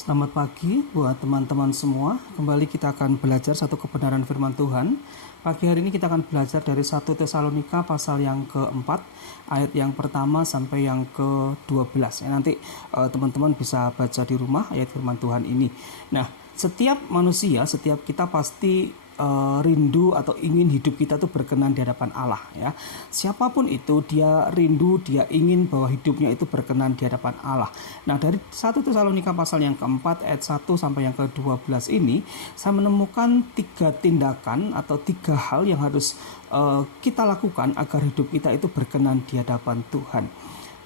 Selamat pagi buat teman-teman semua. Kembali kita akan belajar satu kebenaran firman Tuhan. Pagi hari ini kita akan belajar dari 1 Tesalonika pasal yang keempat, ayat yang pertama sampai yang ke-12. Nanti teman-teman bisa baca di rumah ayat firman Tuhan ini. Nah, setiap manusia, setiap kita pasti rindu atau ingin hidup kita tuh berkenan di hadapan Allah, ya. Siapapun itu, dia rindu, dia ingin bahwa hidupnya itu berkenan di hadapan Allah. Nah, dari 1 Tesalonika pasal yang keempat ayat 1 sampai yang ke-12 ini, saya menemukan 3 tindakan atau 3 hal yang harus kita lakukan agar hidup kita itu berkenan di hadapan Tuhan.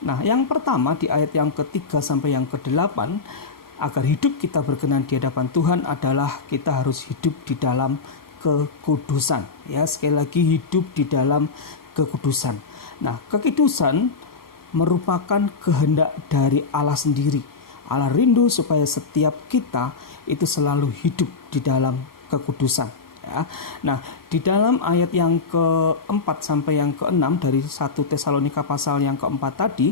Nah, yang pertama di ayat yang ke-3 sampai yang ke-8, agar hidup kita berkenan di hadapan Tuhan adalah kita harus hidup di dalam kekudusan, ya. Sekali lagi, hidup di dalam kekudusan. Nah, kekudusan merupakan kehendak dari Allah sendiri. Allah rindu supaya setiap kita itu selalu hidup di dalam kekudusan, ya. Nah, di dalam ayat yang keempat sampai yang keenam dari 1 Tesalonika pasal yang keempat tadi,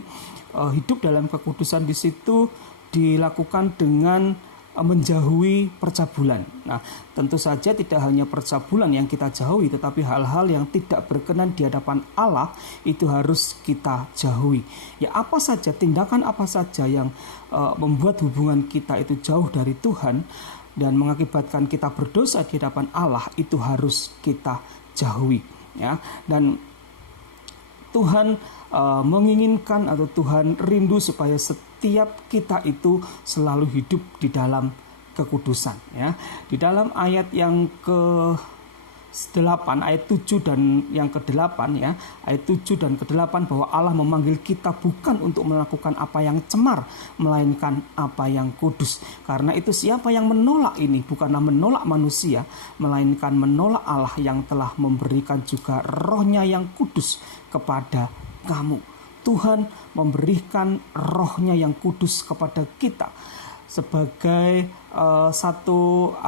hidup dalam kekudusan di situ dilakukan dengan menjauhi percabulan. Nah, tentu saja tidak hanya percabulan yang kita jauhi, tetapi hal-hal yang tidak berkenan di hadapan Allah itu harus kita jauhi. Ya, apa saja, tindakan apa saja yang membuat hubungan kita itu jauh dari Tuhan dan mengakibatkan kita berdosa di hadapan Allah, itu harus kita jauhi, ya. Dan Tuhan menginginkan atau Tuhan rindu supaya setiap kita itu selalu hidup di dalam kekudusan, ya. Di dalam ayat yang ke-8, ayat 7 dan yang ke-8, ya. Ayat 7 dan ke-8 bahwa Allah memanggil kita bukan untuk melakukan apa yang cemar, melainkan apa yang kudus. Karena itu siapa yang menolak ini bukanlah menolak manusia, melainkan menolak Allah yang telah memberikan juga Roh-Nya yang kudus kepada kamu. Tuhan memberikan Roh-Nya yang kudus kepada kita sebagai satu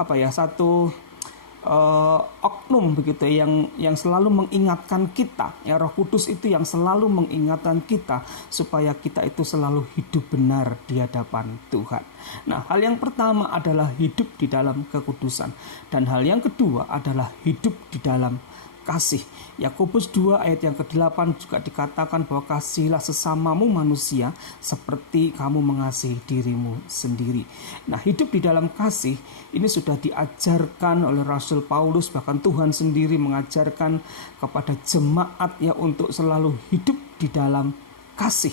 oknum begitu, yang selalu mengingatkan kita, ya. Roh Kudus itu yang selalu mengingatkan kita supaya kita itu selalu hidup benar di hadapan Tuhan. Nah, hal yang pertama adalah hidup di dalam kekudusan, dan hal yang kedua adalah hidup di dalam kasih. Yakobus 2 ayat yang ke-8 juga dikatakan bahwa kasihilah sesamamu manusia seperti kamu mengasihi dirimu sendiri. Nah, hidup di dalam kasih ini sudah diajarkan oleh Rasul Paulus, bahkan Tuhan sendiri mengajarkan kepada jemaat, ya, untuk selalu hidup di dalam kasih,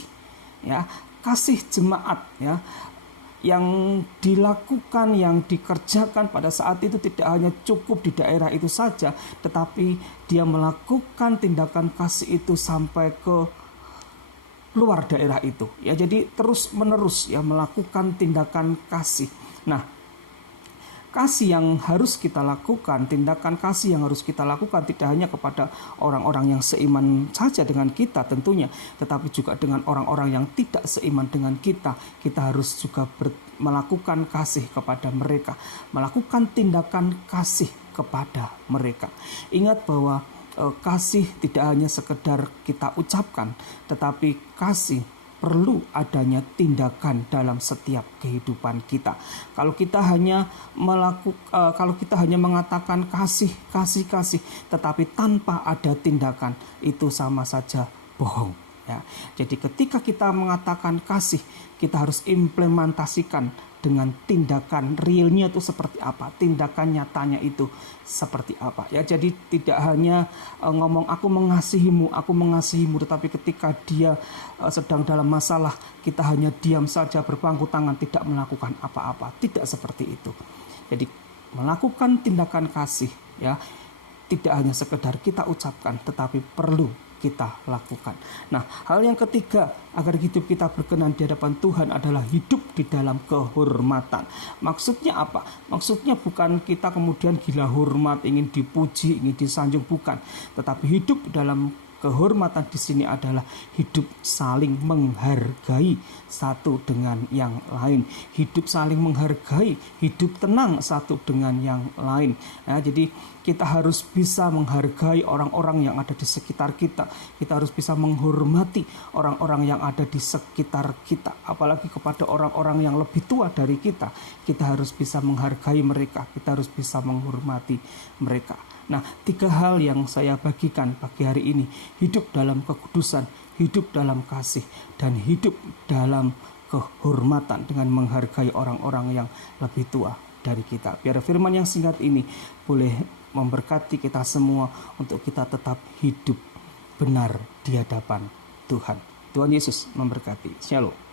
ya. Kasih jemaat, ya, yang dilakukan, yang dikerjakan pada saat itu tidak hanya cukup di daerah itu saja, tetapi dia melakukan tindakan kasih itu sampai ke luar daerah itu, ya. Jadi terus menerus, ya, melakukan tindakan kasih. Nah, kasih yang harus kita lakukan, tindakan kasih yang harus kita lakukan tidak hanya kepada orang-orang yang seiman saja dengan kita tentunya, tetapi juga dengan orang-orang yang tidak seiman dengan kita. Kita harus juga melakukan kasih kepada mereka, melakukan tindakan kasih kepada mereka. Ingat bahwa kasih tidak hanya sekedar kita ucapkan, tetapi kasih perlu adanya tindakan dalam setiap kehidupan kita. Kalau kita hanya mengatakan kasih, tetapi tanpa ada tindakan, itu sama saja bohong, ya. Jadi ketika kita mengatakan kasih, kita harus implementasikan dengan tindakan realnya itu seperti apa, tindakan nyatanya itu seperti apa, ya. Jadi tidak hanya ngomong aku mengasihimu, tetapi ketika dia sedang dalam masalah, kita hanya diam saja, berpangku tangan, tidak melakukan apa-apa. Tidak seperti itu. Jadi melakukan tindakan kasih, ya, tidak hanya sekedar kita ucapkan, tetapi perlu kita lakukan. Nah, hal yang ketiga agar hidup kita berkenan di hadapan Tuhan adalah hidup di dalam kehormatan. Maksudnya apa? Maksudnya bukan kita kemudian gila hormat, ingin dipuji, ingin disanjung, bukan. Tetapi hidup dalam Kehormatan di sini adalah hidup saling menghargai satu dengan yang lain. Hidup saling menghargai, hidup tenang satu dengan yang lain. Ya, jadi kita harus bisa menghargai orang-orang yang ada di sekitar kita. Kita harus bisa menghormati orang-orang yang ada di sekitar kita. Apalagi kepada orang-orang yang lebih tua dari kita. Kita harus bisa menghargai mereka. Kita harus bisa menghormati mereka. Nah, 3 hal yang saya bagikan pagi hari ini. Hidup dalam kekudusan, hidup dalam kasih, dan hidup dalam kehormatan dengan menghargai orang-orang yang lebih tua dari kita. Biar firman yang singkat ini boleh memberkati kita semua untuk kita tetap hidup benar di hadapan Tuhan. Tuhan Yesus memberkati. Shalom.